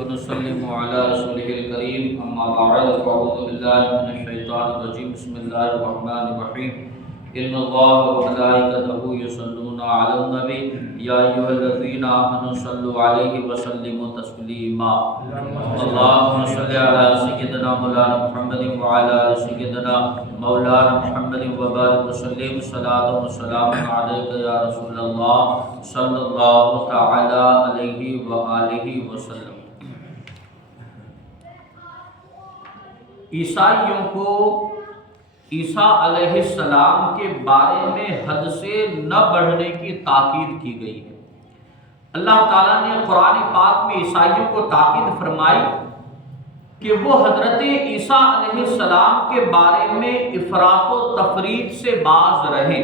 ونسلم على رسوله الكريم أما بعد فأعوذ بالله من الشيطان الرجيم بسم الله الرحمن الرحيم إن الله وملائكته يصلون على النبي يا أيها الذين آمنوا صلوا عليه وسلموا تسليما اللهم صل على سيدنا مولانا محمد وعلى آل سيدنا مولانا محمد وبارك وسلم صلاة وسلام عليك يا رسول الله صلى الله تعالى عليه وآله وسلم۔ عیسائیوں کو عیسیٰ علیہ السلام کے بارے میں حد سے نہ بڑھنے کی تاکید کی گئی ہے۔ اللہ تعالیٰ نے قرآن پاک میں عیسائیوں کو تاکید فرمائی کہ وہ حضرت عیسیٰ علیہ السلام کے بارے میں افراط و تفریط سے باز رہیں،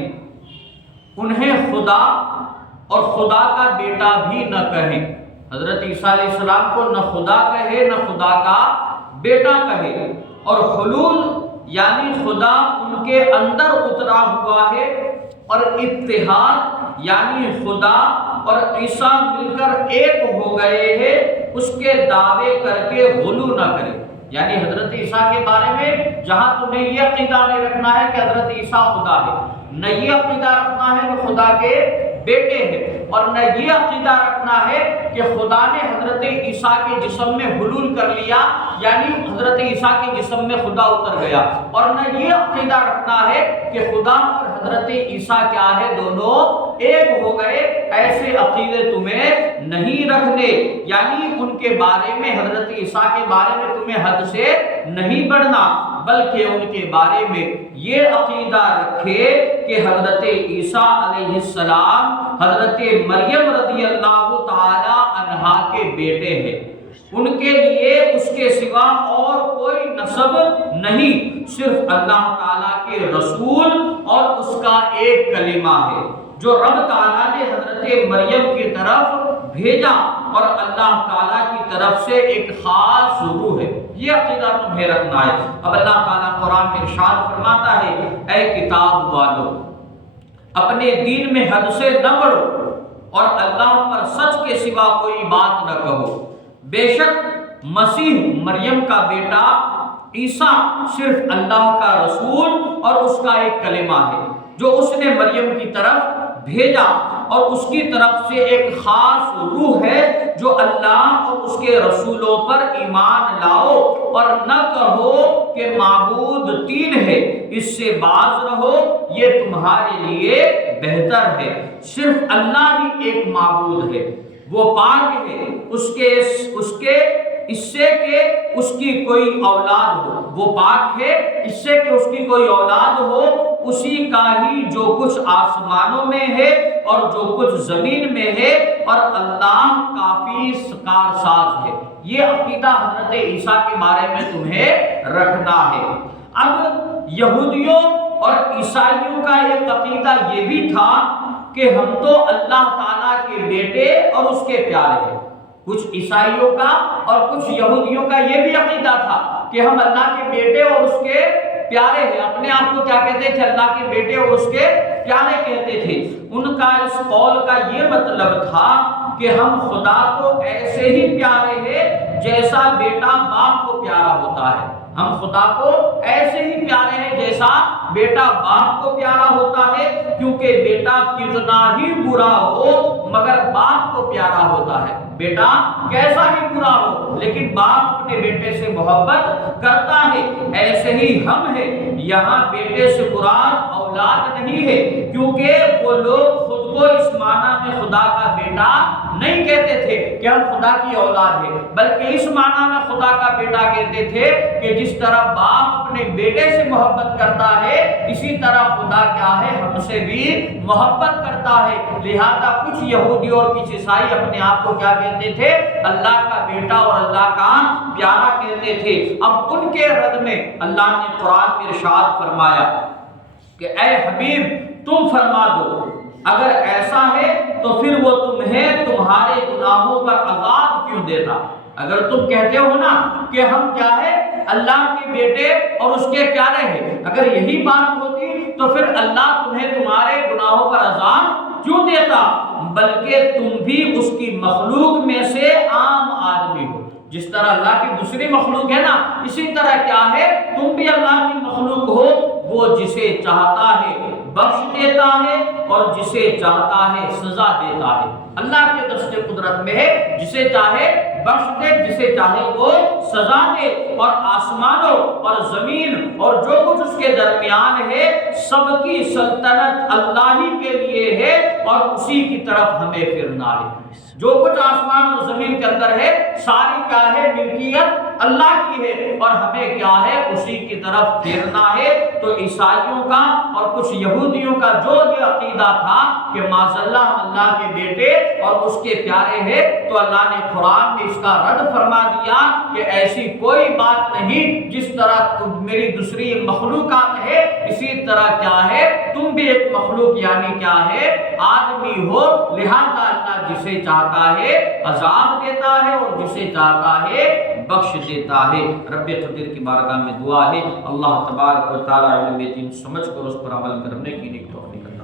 انہیں خدا اور خدا کا بیٹا بھی نہ کہیں۔ حضرت عیسیٰ علیہ السلام کو نہ خدا کہے نہ خدا کا بیٹا کہے، اور حلول یعنی خدا ان کے اندر اترا ہوا ہے، اور اتحاد یعنی خدا اور عیسیٰ مل کر ایک ہو گئے ہیں، اس کے دعوے کر کے غلو نہ کرے۔ یعنی حضرت عیسیٰ کے بارے میں جہاں تمہیں یہ عقیدہ نہیں رکھنا ہے کہ حضرت عیسیٰ خدا ہے، نہ یہ عقیدہ رکھنا ہے کہ خدا کے بیٹے ہیں، اور نہ یہ عقیدہ رکھنا ہے کہ خدا نے حضرت عیسیٰ کے جسم میں حلول کر لیا، یعنی حضرت عیسیٰ کے جسم میں خدا اتر گیا، اور نہ یہ عقیدہ رکھنا ہے کہ خدا اور حضرت عیسیٰ کیا ہے، دونوں ایک ہو گئے۔ ایسے عقیدے تمہیں نہیں رکھنے، یعنی ان کے بارے میں حضرت عیسیٰ کے بارے میں تمہیں حد سے نہیں بڑھنا، بلکہ ان کے بارے میں یہ عقیدہ رکھے کہ حضرت عیسیٰ علیہ السلام حضرت مریم رضی اللہ تعالی عنہا کے بیٹے ہیں، ان کے لیے اس کے سوا اور کوئی نسب نہیں، صرف اللہ تعالیٰ کے رسول اور اس کا ایک کلمہ ہے جو رب تعالیٰ نے حضرت مریم کی طرف بھیجا، اور اللہ تعالیٰ کی طرف سے ایک خاص روح ہے۔ یہ عقیدہ تمہیں رکھنا ہے۔ اب اللہ تعالیٰ قرآن میں ارشاد فرماتا ہے، اے کتاب والو، اپنے دین میں حد سے نہ بڑھو اور اللہ پر سچ کے سوا کوئی بات نہ کہو۔ بے شک مسیح مریم کا بیٹا عیسیٰ صرف اللہ کا رسول اور اس کا ایک کلمہ ہے جو اس نے مریم کی طرف بھیجا، اور اس کی طرف سے ایک خاص روح ہے جو اللہ اور اس کے رسولوں پر ایمان لاؤ، اور نہ کہو کہ معبود تین ہے، اس سے باز رہو، یہ تمہارے لیے بہتر ہے۔ صرف اللہ ہی ایک معبود ہے، وہ پاک ہے اس کے اس سے کہ اس کی کوئی اولاد ہو، وہ پاک ہے اس سے کہ اس کی کوئی اولاد ہو، اسی کا ہی جو کچھ آسمانوں میں ہے اور جو کچھ زمین میں ہے، اور اللہ کافی کارساز ہے۔ یہ عقیدہ حضرت عیسیٰ کے بارے میں تمہیں رکھنا ہے۔ اب یہودیوں اور عیسائیوں کا ایک عقیدہ یہ بھی تھا کہ ہم تو اللہ تعالیٰ کے بیٹے اور اس کے پیارے ہیں۔ کچھ عیسائیوں کا اور کچھ یہودیوں کا یہ بھی عقیدہ تھا کہ ہم اللہ کے بیٹے اور اس کے پیارے ہیں۔ اپنے آپ کو کیا کہتے تھے؟ اللہ کے بیٹے اور اس کے پیارے کہتے تھے۔ ان کا اس قول کا یہ مطلب تھا کہ ہم خدا کو ایسے ہی پیارے ہیں جیسا بیٹا باپ کو پیارا ہوتا ہے۔ ہم خدا کو ایسے ہی پیارے ہیں جیسا بیٹا باپ کو پیارا ہوتا ہے، کیونکہ بیٹا کتنا ہی برا ہو مگر باپ کو پیارا ہوتا ہے۔ بیٹا کیسا ہی برا ہو لیکن باپ اپنے بیٹے سے محبت کرتا ہے، ایسے ہی ہم ہیں۔ یہاں بیٹے سے مراد اولاد نہیں ہے، کیونکہ وہ لوگ خود کو اس معنی میں خدا کا بیٹا نہیں کہتے تھے کہ ہم خدا کی اولاد ہیں، بلکہ اس معنی میں خدا کا بیٹا کہتے تھے کہ جس طرح باپ اپنے بیٹے سے محبت کرتا ہے، اسی طرح خدا کیا ہے، ہم سے بھی محبت کرتا ہے۔ لہذا کچھ یہودی اور کچھ عیسائی اپنے آپ کو کیا کہتے تھے؟ اللہ کا بیٹا اور اللہ کا پیارا کہتے تھے۔ اب ان کے رد میں اللہ نے قرآن میں ارشاد فرمایا کہ اے حبیب تم فرما دو، اگر ایسا ہے تو پھر وہ تمہیں تمہارے گناہوں پر عذاب کیوں دیتا؟ اگر تم کہتے ہو نا کہ ہم کیا ہے، اللہ کے بیٹے اور اس کے پیارے ہیں، اگر یہی بات ہوتی تو پھر اللہ تمہیں تمہارے گناہوں پر عذاب کیوں دیتا؟ بلکہ تم بھی اس کی مخلوق میں سے عام آدمی ہو، جس طرح اللہ کی دوسری مخلوق ہے نا، اسی طرح کیا ہے تم بھی اللہ کی مخلوق ہو۔ وہ جسے چاہتا ہے بخش دیتا ہے اور جسے چاہتا ہے سزا دیتا ہے۔ اللہ کے دست قدرت میں ہے، جسے چاہے بخش دے، جسے چاہے وہ سزا دے۔ اور آسمانوں اور زمین اور جو کچھ اس کے درمیان ہے سب کی سلطنت اللہ ہی کے لیے ہے اور اسی کی طرف ہمیں پھرنا ہے۔ جو کچھ آسمان اور زمین کے اندر ہے ساری کیا ہے ملکیت اللہ کی ہے اور ہمیں کیا ہے اسی کی طرف پھرنا ہے۔ تو عیسائیوں کا اور کچھ یہودیوں کا جو یہ عقیدہ تھا کہ معاذ اللہ اللہ کے بیٹے اور اس کے پیارے ہیں، تو اللہ نے قرآن میں اس کا رد فرما دیا کہ ایسی کوئی بات نہیں۔ جس طرح تم میری دوسری مخلوقات ہے اسی طرح کیا ہے تم بھی ایک مخلوق یعنی کیا ہے آدمی ہو، لہذا اللہ جسے چاہتا ہے عذاب دیتا ہے اور جسے چاہتا ہے بخش دیتا ہے۔ رب قدیر کی بارگاہ میں دعا ہے اللہ تبارک و تعالی علم دین سمجھ کر اس پر عمل کرنے کی نیک توفیق